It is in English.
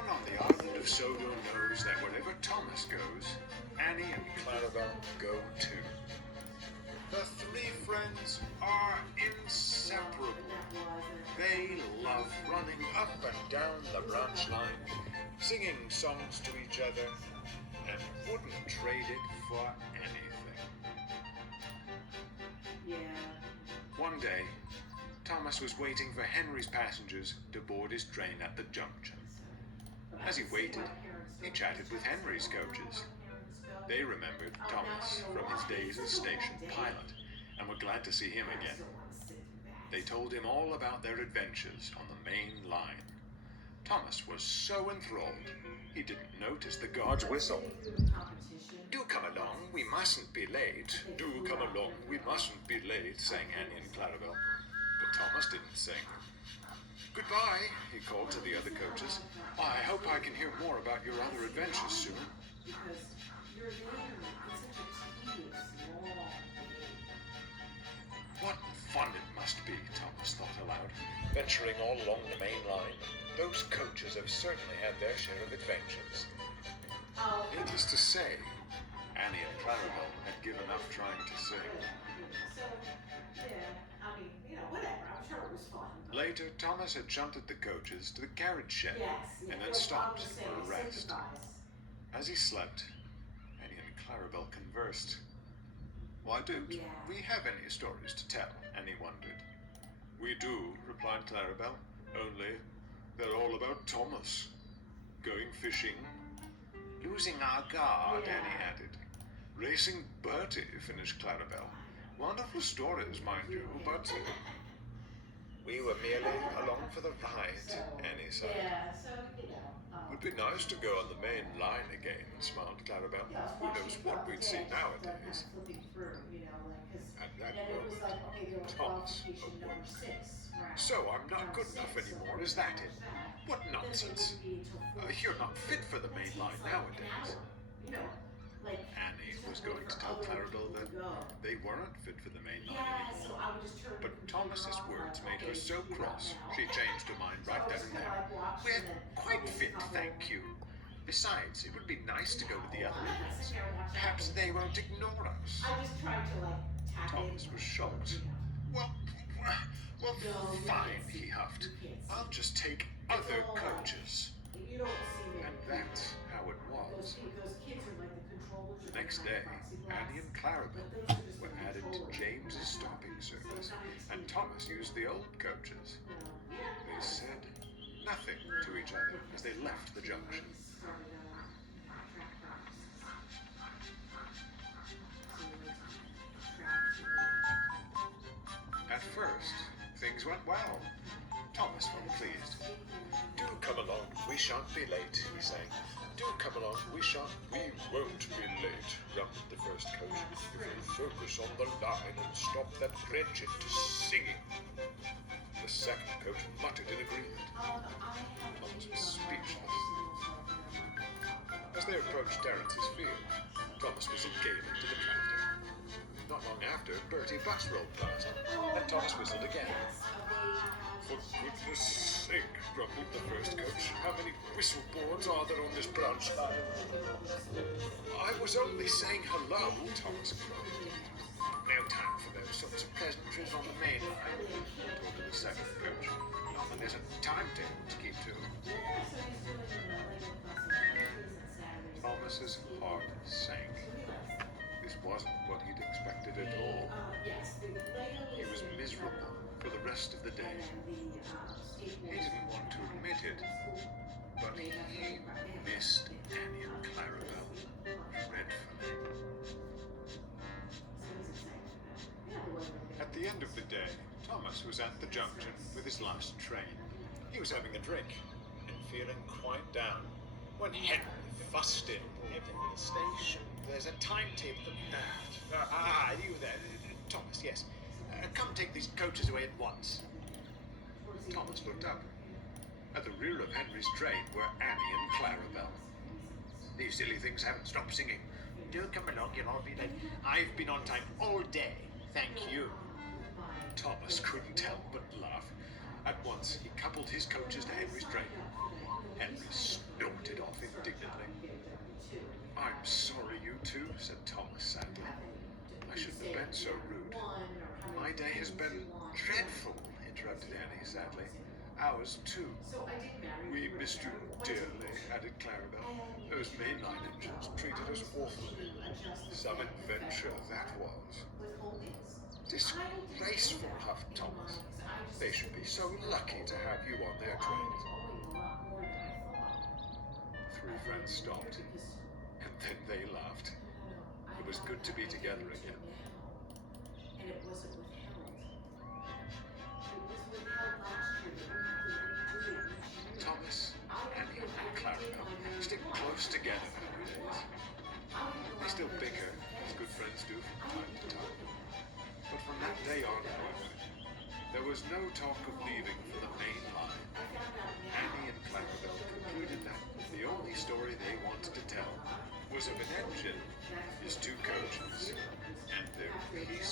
Everyone on the island of Sodo knows that wherever Thomas goes, Annie and Clarabelle go too. The three friends are inseparable. They love running up and down the branch line, singing songs to each other, and wouldn't trade it for anything. Yeah. One day, Thomas was waiting for Henry's passengers to board his train at the junction. As he waited, he chatted with Henry's coaches. They remembered Thomas from his days as station pilot and were glad to see him again. They told him all about their adventures on the main line. Thomas was so enthralled, he didn't notice the guard's whistle. "Do come along, we mustn't be late. Do come along, we mustn't be late," sang Annie and Clarabelle. But Thomas didn't sing. "Goodbye," he called to the other coaches. "I hope I can hear more about your other adventures soon." What fun it must be, Thomas thought aloud, venturing all along the main line. Those coaches have certainly had their share of adventures. Needless to say, Annie and Clarabelle had given up trying to sing. Later, Thomas had shunted the coaches to the carriage shed and then stopped for a rest. As he slept, Annie and Clarabelle conversed. "Why don't we have any stories to tell?" Annie wondered. "We do," replied Clarabelle, "only they're all about Thomas. Going fishing, losing our guard," Annie added. "Racing Bertie," finished Clarabelle. "Wonderful stories, mind you, but we were merely along for the ride," Annie sighed. "It'd be nice to go on the main line again," smiled Clarabelle. "Who knows what we'd see nowadays?" At that moment, Thomas awoke. "So I'm not good enough anymore, is that it? What nonsense! You're not fit for the main line nowadays." Annie was going to tell Clarabelle that they weren't fit for the main line anymore. But Thomas's words made her so cross, she changed her mind right then and there. "We're quite fit, thank you. Besides, it would be nice to go to the other events. Perhaps they won't ignore us." Thomas was shocked. Well, fine," he huffed. "I'll just take other coaches." And that's how it was. The next day, Annie and Clarabelle were added to James's stopping service, and Thomas used the old coaches. They said nothing to each other as they left the junction. At first, things went well. Thomas felt pleased. "Do come along, we shan't be late," he sang. "Do come along, we won't be late," rumbled the first coach. "If you focus on the line and stop that wretch into singing." The second coach muttered in agreement. Thomas was speechless. As they approached Terrence's field, Thomas whistled gaily to the tractor. Not long after, Bertie Bus rolled past, and Thomas whistled again. "For goodness sake," grumbled the first coach, "how many whistle boards are there on this branch line?" "I was only saying hello," Thomas groaned. "No time for those sorts of pleasantries on the main line," retorted the second coach. "Not when there's a timetable to keep to." Thomas's heart sank. This wasn't what he'd expected at all. He was miserable for the rest of the day. He didn't want to admit it, but he missed Annie and Clarabelle dreadfully. At the end of the day, Thomas was at the junction with his last train. He was having a drink and feeling quite down when Henry fussed in. "At the station, there's a timetable. You there, Thomas, yes. Come take these coaches away at once." Thomas looked up. At the rear of Henry's train were Annie and Clarabelle. "These silly things haven't stopped singing. Do come along, you'll all be late. I've been on time all day, thank you." Thomas couldn't help but laugh. At once, he coupled his coaches to Henry's train. Henry snorted off indignantly. I'm sorry, you two, said Thomas sadly. I shouldn't have been so rude. My day has been dreadful, interrupted Annie sadly. Ours too. We missed you dearly, added Clarabel. Those mainline engines treated us awfully. Some adventure that was. Disgraceful, huffed Thomas. They should be so lucky to have you on their trains. The three friends stopped, and then they laughed. It was good to be together again. And it wasn't withheld. It was withheld last year, but we have to redo it each year. Thomas, Annie, and Clarabel stick close together nowadays. They still bicker, as good friends do from time to time. But from that day on, however, there was no talk of leaving for the main line. Annie and Clarabel concluded that the only story they wanted to tell was of an engine, his two coaches, and their peaceful